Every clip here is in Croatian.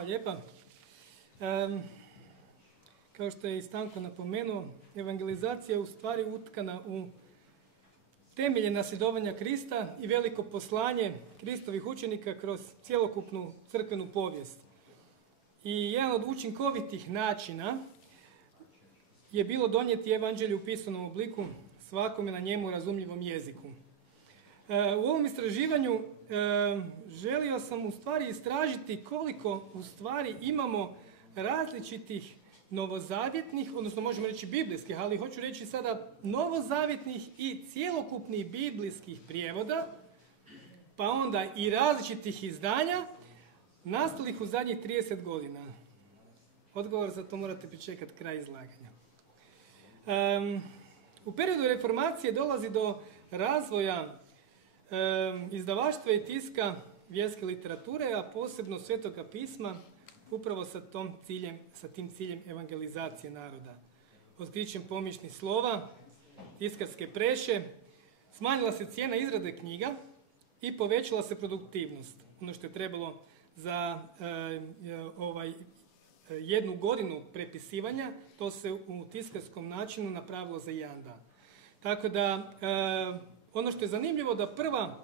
Hvala lijepa. Kao što je i Stanko napomenuo, evangelizacija je u stvari utkana u temelje nasljedovanja Krista i veliko poslanje Kristovih učenika kroz cjelokupnu crkvenu povijest. I jedan od učinkovitih načina je bilo donijeti evanđelje u pisanom obliku svakome na njemu razumljivom jeziku. U ovom istraživanju želio sam u stvari istražiti koliko u stvari imamo različitih novozavjetnih, odnosno možemo reći biblijskih, ali hoću reći sada novozavjetnih i cjelokupnih biblijskih prijevoda, pa onda i različitih izdanja nastalih u zadnjih 30 godina. Odgovor za to morate pričekati kraj izlaganja. U periodu reformacije dolazi do razvoja izdavaštva i tiska vjerske literature, a posebno Svetoga pisma, upravo sa tim ciljem evangelizacije naroda. Otkrićem pomičnih slova, tiskarske preše, smanjila se cijena izrade knjiga i povećala se produktivnost. Ono što je trebalo za jednu godinu prepisivanja, to se u tiskarskom načinu napravilo za jedan dan. Tako da, ono što je zanimljivo da prva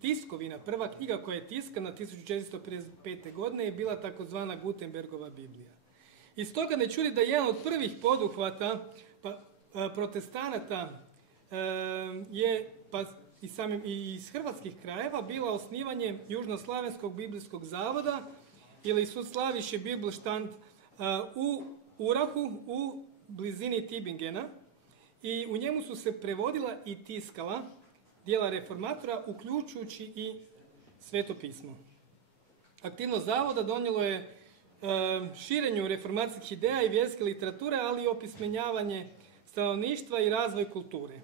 tiskovina, prva knjiga koja je tiskana 1455. godine je bila takozvana Gutenbergova Biblija. I stoga ne čudi da je jedan od prvih poduhvata protestanata je i iz hrvatskih krajeva bila osnivanje Južnoslavenskog biblijskog zavoda ili Sudslaviše Bibelstand u Urahu u blizini Tübingena i u njemu su se prevodila i tiskala djela reformatora, uključujući i Sveto pismo. Aktivnost zavoda donijelo je širenju reformacijskih ideja i vjerske literature, ali i opismenjavanje stanovništva i razvoj kulture.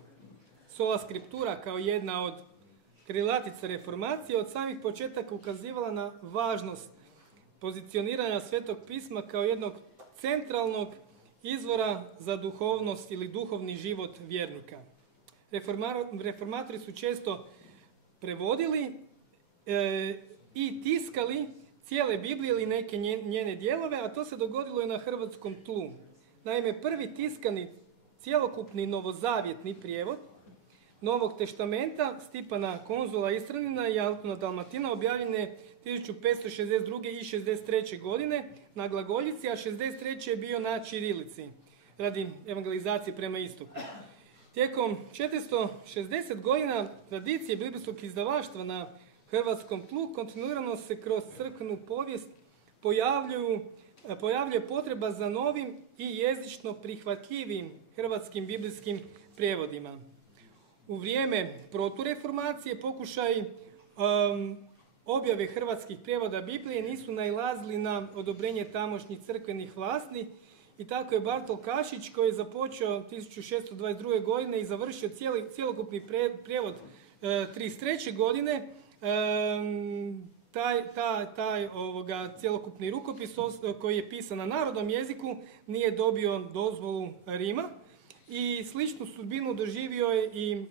Sola scriptura kao jedna od krilatica reformacije od samih početaka ukazivala na važnost pozicioniranja Svetog pisma kao jednog centralnog izvora za duhovnost ili duhovni život vjernika. Reformatori su često prevodili i tiskali cijele Biblije ili neke njene dijelove, a to se dogodilo i na hrvatskom tlu. Naime, prvi tiskani cjelokupni novozavjetni prijevod Novog testamenta Stipana Konzula Istranina i Antuna Dalmatina objavljen je 1562. i 63. godine na glagoljici, a 63. je bio na ćirilici radi evangelizacije prema istoku. Tijekom 460 godina tradicije biblijskog izdavaštva na hrvatskom tlu kontinuirano se kroz crkvenu povijest pojavljuje potreba za novim i jezično prihvatljivim hrvatskim biblijskim prijevodima. U vrijeme protureformacije pokušaj objave hrvatskih prijevoda Biblije nisu nailazili na odobrenje tamošnjih crkvenih vlasti i tako je Bartol Kašić, koji je započeo 1622. godine i završio cjelokupni prijevod 33. godine, taj cjelokupni rukopis koji je pisan na narodnom jeziku nije dobio dozvolu Rima i sličnu sudbinu doživio je i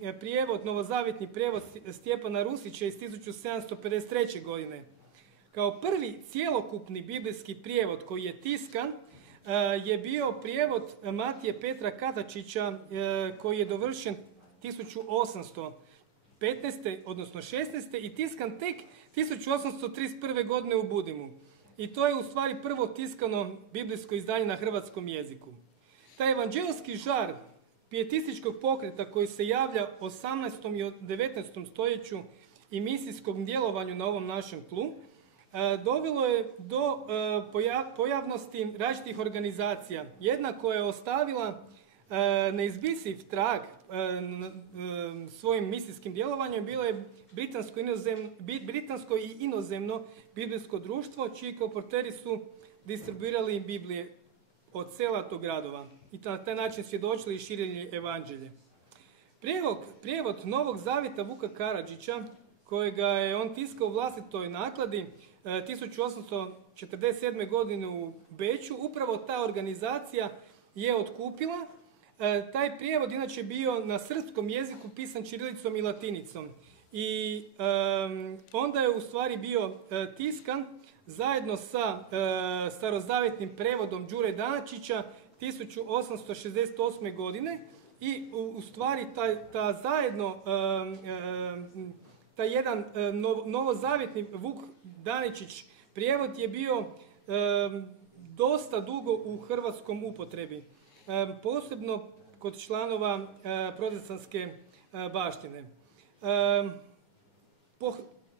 novozavjetni prijevod Stjepana Rusića iz 1753. godine. Kao prvi cjelokupni biblijski prijevod koji je tiskan je bio prijevod Matije Petra Katačića koji je dovršen 1815. odnosno 16. i tiskan tek 1831. godine u Budimu. I to je u stvari prvo tiskano biblijsko izdanje na hrvatskom jeziku. Taj evanđelski žar pietističkog pokreta koji se javlja u 18. i 19. stoljeću i misijskom djelovanju na ovom našem tlu, dovelo je do pojavnosti različitih organizacija. Jedna koja je ostavila neizbrisiv trag svojim misijskim djelovanjem bilo je britansko i inozemno biblijsko društvo, čiji kolporteri su distribuirali Biblije od sela do gradova i na taj način svjedočili i širili evanđelje. Prijevod Novog zavjeta Vuka Karadžića, kojega je on tiskao u vlastitoj nakladi 1847. godine u Beču, upravo ta organizacija je otkupila. Taj prijevod inače bio na srpskom jeziku pisan ćirilicom i latinicom. i onda je u stvari bio tiskan zajedno sa starozavjetnim prevodom Đure Danačića 1868. godine i u stvari taj jedan novozavjetni Vuk Daničić prijevod je bio dosta dugo u hrvatskom upotrebi, posebno kod članova protestantske baštine.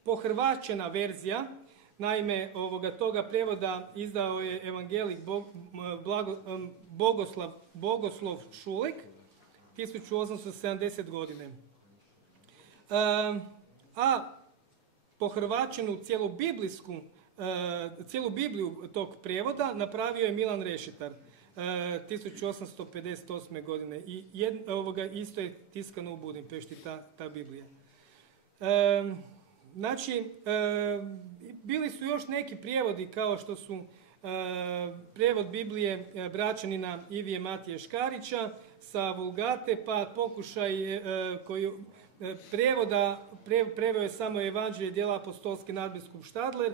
Pohrvaćena verzija, naime, toga prijevoda izdao je evangelik Bogoslov Šulek 1870 godine. A pohrvaćenu cijelu Bibliju tog prijevoda napravio je Milan Rešetar 1858. godine i isto je tiskano u Budimpešti ta Biblija. Znači, bili su još neki prijevodi kao što su prijevod Biblije Braćanina Ivije Matije Škarića sa Vulgate, pa pokušaj koji preveo je samo Evanđelje djela apostolske nadbiskup Štadler.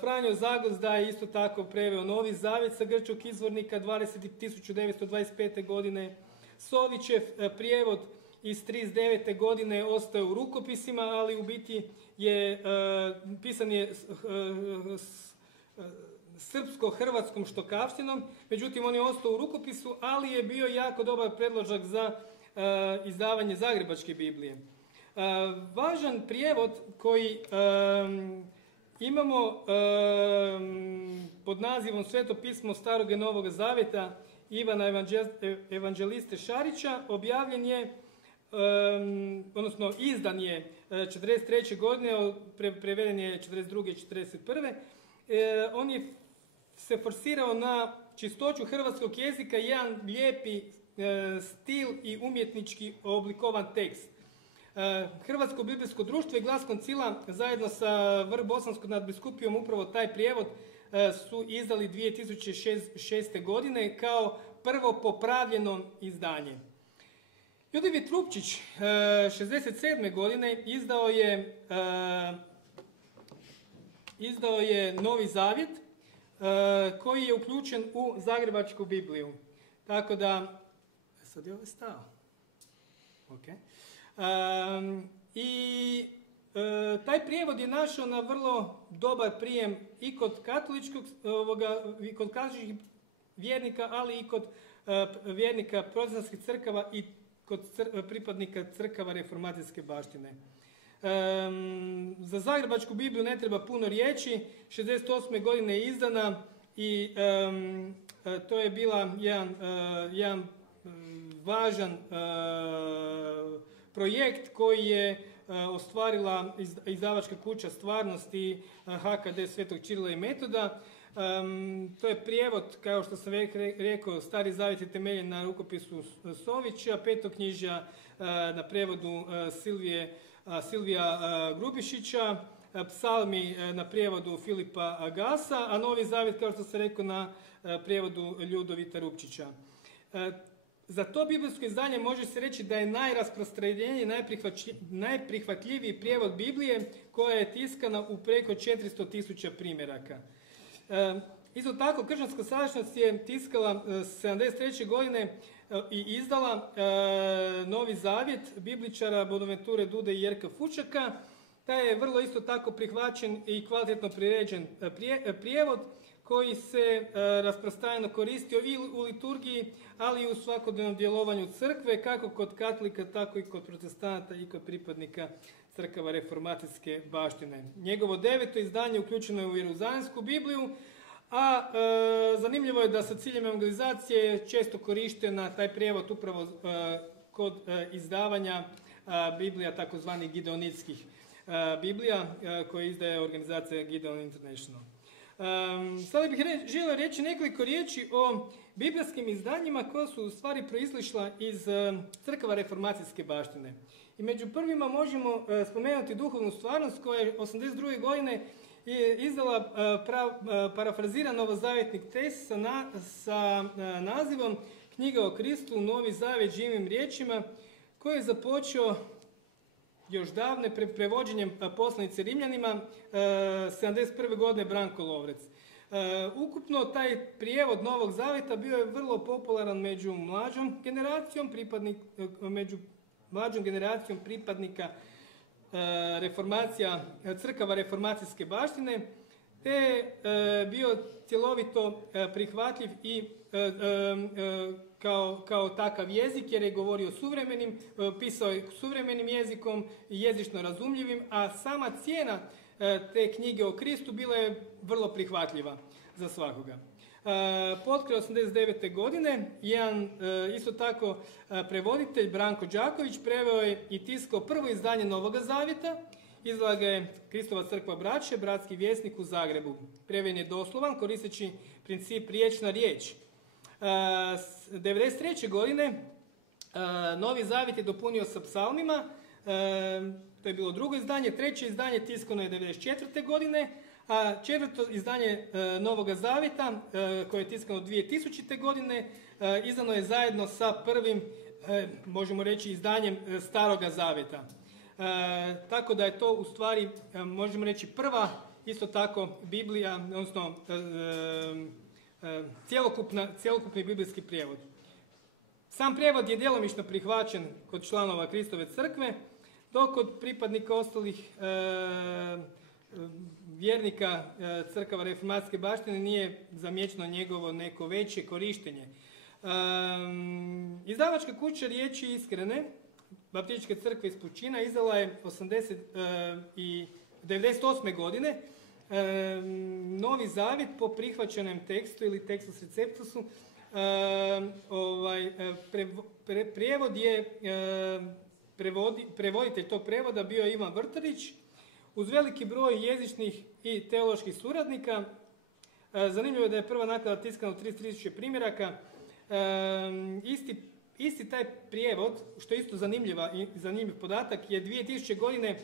Franjo Zagozda je isto tako preveo Novi zavjet sa grčkog izvornika 1925. godine. Sovićev prijevod iz 39. godine ostaje u rukopisima, ali u biti pisan je srpsko-hrvatskom štokavštinom, međutim on je ostao u rukopisu, ali je bio jako dobar predložak za izdavanje Zagrebačke Biblije. Važan prijevod koji imamo pod nazivom Sveto pismo Starog i Novog Zavjeta Ivana Evanđeliste Šarića objavljen je, odnosno izdan je 1943. godine, preveden je 1942. i 1941. On je se forsirao na čistoću hrvatskog jezika, jedan lijepi stil i umjetnički oblikovan tekst. Hrvatsko biblijsko društvo i Glas Koncila zajedno sa Vrbosanskom nadbiskupijom upravo taj prijevod su izdali 2006. godine kao prvo popravljeno izdanje. Judivit Rupčić 67. godine izdao je Novi zavjet koji je uključen u Zagrebačku Bibliju. Tako da, sad je ovo stao. Okay. Taj prijevod je našao na vrlo dobar prijem i kod katoličkih vjernika, ali i kod vjernika protestantskih crkava i kod pripadnika crkava reformacijske baštine. Za Zagrebačku Bibliju ne treba puno riječi. 68. godine je izdana i to je bila jedan važan projekt koji je ostvarila izdavačka kuća Stvarnosti HKD Svetog Čirila i Metoda. To je prijevod, kao što sam rekao, Stari zavjet je temeljen na rukopisu Sovića, Petoknjižja na prijevodu Silvija Grubišića, Psalmi na prijevodu Filipa Gasa, a Novi zavjet, kao što sam rekao, na prijevodu Ljudovita Rupčića. Za to biblijsko izdanje može se reći da je najrasprostranjeniji, najprihvatljiviji prijevod Biblije koja je tiskana u preko 400.000 primjeraka. Isto tako, Kršćanska sadašnjost je tiskala 73. godine i izdala Novi zavjet bibličara Bonaventure Dude i Jerka Fučaka. Taj je vrlo isto tako prihvaćen i kvalitetno priređen prijevod koji se rasprostranjeno koristio i u liturgiji, ali i u svakodnevnom djelovanju crkve, kako kod katolika, tako i kod protestanata i kod pripadnika crkava reformacijske baštine. Njegovo 9. izdanje uključeno je u Jeruzalemsku Bibliju, a zanimljivo je da sa ciljem evangelizacije je često korištena taj prijevod upravo kod izdavanja Biblija, takozvanih gideonitskih Biblija, koje izdaje organizacija Gideon International. Sada bih želio reći nekoliko riječi o biblijskim izdanjima koja su u stvari proizišla iz crkava reformacijske baštine. I među prvima možemo spomenuti Duhovnu stvarnost koja je 82. godine izdala parafraziran novozavjetnik tekst sa nazivom Knjiga o Kristu, Novi zavjet živim riječima, koji je započeo još davne prevođenjem poslanice Rimljanima 71. godine Branko Lovrec. Ukupno taj prijevod Novog Zavjeta bio je vrlo popularan među mlađom generacijom pripadnika crkava reformacijske baštine, te bio cjelovito prihvatljiv i kao takav jezik, jer je govorio pisao je suvremenim jezikom i jezično razumljivim, a sama cijena te knjige o Kristu bila je vrlo prihvatljiva za svakoga. Potkraj 89. godine jedan isto tako prevoditelj Branko Đaković preveo je i tiskao prvo izdanje Novoga Zavjeta. Izdala ga je Kristova crkva Braće, Bratski vjesnik u Zagrebu. Preveden je doslovan koristeći princip riječ na riječ. 93. godine Novi Zavjet je dopunio sa psalmima. To je bilo drugo izdanje. Treće izdanje tiskano je 94. godine, a četvrto izdanje Novoga Zavjeta, koje je tiskano 2000. godine, izdano je zajedno sa prvim, možemo reći, izdanjem Staroga Zavjeta. Tako da je to u stvari, možemo reći, prva isto tako Biblija, odnosno cjelokupni biblijski prijevod. Sam prijevod je djelomično prihvaćen kod članova Kristove crkve, dok kod pripadnika ostalih vjernika crkava reformacijske baštine nije zamijećeno njegovo neko veće korištenje. Izdavačka kuća Riječi iskrene Baptističke crkve iz Pučina izdala je 98. godine Novi Zavjet po prihvaćenom tekstu ili Textus Receptusu. Prijevod je prevoditelj tog prevoda bio Ivan Vrtorić, uz veliki broj jezičnih i teoloških suradnika. Zanimljivo je da je prva naklada tiskana u 33.000 primjeraka. Isti taj prijevod, što je isto zanimljiv podatak, je 2000. godine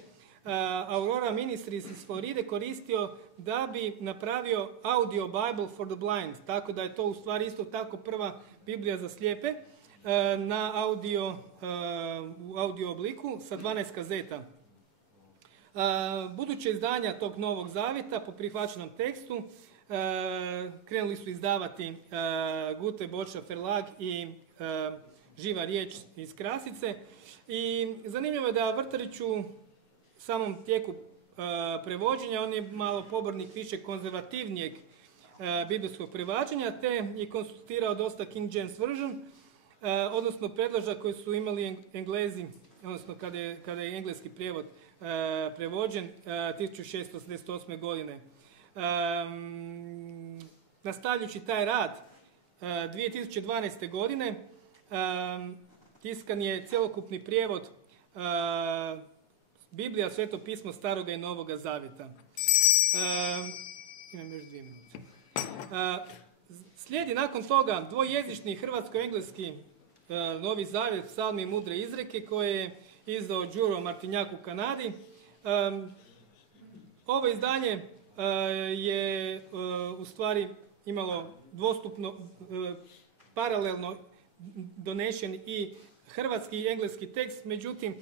Aurora Ministries iz Floride koristio da bi napravio audio Bible for the blind, tako da je to u stvari isto tako prva Biblija za slijepe na u audio obliku sa 12 kazeta. Buduće izdanja tog Novog Zavjeta po prihvaćenom tekstu krenuli su izdavati Gute Boča Verlag i Živa riječ iz Krasice. I zanimljivo je da Vrtorić u samom tijeku prevođenja, on je malo pobornik više konzervativnijeg biblijskog prevađenja, te je konsultirao dosta King James Version, odnosno predložak koji su imali Englezi, odnosno kada je engleski prijevod prevođen 1688. godine. Nastavljajući taj rad, 2012. godine tiskan je cjelokupni prijevod Biblija, Sveto pismo Staroga i Novoga Zavjeta. Imam još 2 minute. Slijedi nakon toga dvojezični hrvatsko-engleski Novi Zavjet, psalmi i mudre izreke, koje je izdao Đuro Martinjak u Kanadi. Ovo izdanje je u stvari imalo dvostupno, paralelno donešen i hrvatski i engleski tekst, međutim,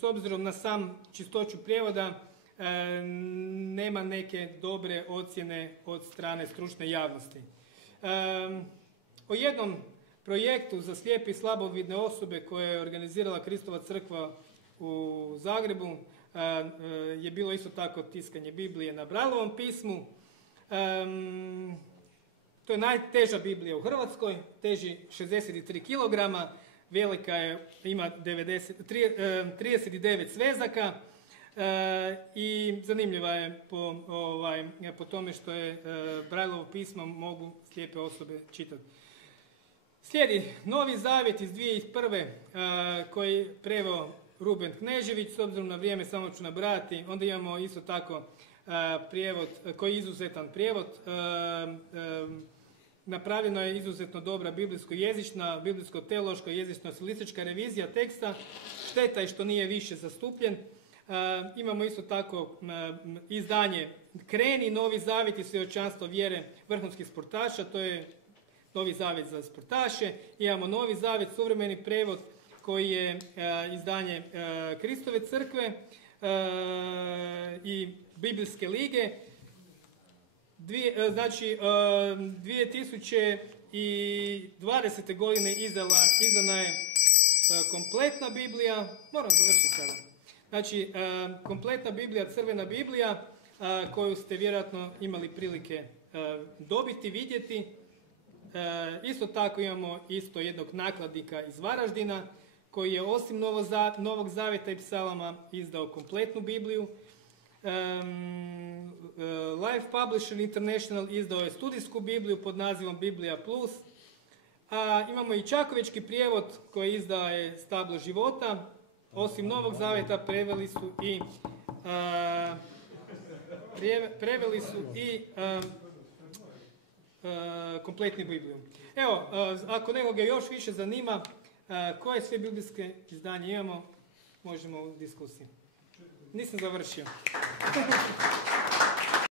s obzirom na sam čistoću prijevoda, nema neke dobre ocjene od strane stručne javnosti. O jednom projektu za slijepe i slabovidne osobe koje je organizirala Kristova crkva u Zagrebu je bilo isto tako tiskanje Biblije na Brajlovom pismu. To je najteža Biblija u Hrvatskoj, teži 63 kg, velika je, ima 39 svezaka i zanimljiva je po tome što je Brajlovo pismo mogu slijepe osobe čitati. Slijedi Novi Zavjet iz 2001. Koji je preveo Ruben Knežević, s obzirom na vrijeme samo ću nabrajati. Onda imamo isto tako prijevod, koji je izuzetan prijevod. Napravljeno je izuzetno dobra biblijsko-jezična, biblijsko-teološka, jezično-stilistička revizija teksta. Šteta je što nije više zastupljen. Imamo isto tako izdanje Kreni, Novi Zavjet i svjedočanstvo vjere vrhunskih sportaša, to je Novi Zavjet za sportaše. Imamo Novi Zavjet, suvremeni prevod koji je izdanje Kristove crkve i Biblijske lige. Znači, 2020. godine izdana je kompletna Biblija, moram završiti sada. Znači, kompletna Biblija, crvena Biblija, koju ste vjerojatno imali prilike dobiti, vidjeti. Isto tako imamo isto jednog nakladnika iz Varaždina, koji je osim Novog Zavjeta i psalama izdao kompletnu Bibliju. Life Publisher International izdao je studijsku Bibliju pod nazivom Biblija Plus. Imamo i čakovečki prijevod koji izdaje Stablo života. Osim Novog Zavjeta preveli su i kompletnu Bibliju. Evo, ako nekoga još više zanima koje sve biblijske izdanje imamo, možemo u diskusiji. Nisam završio.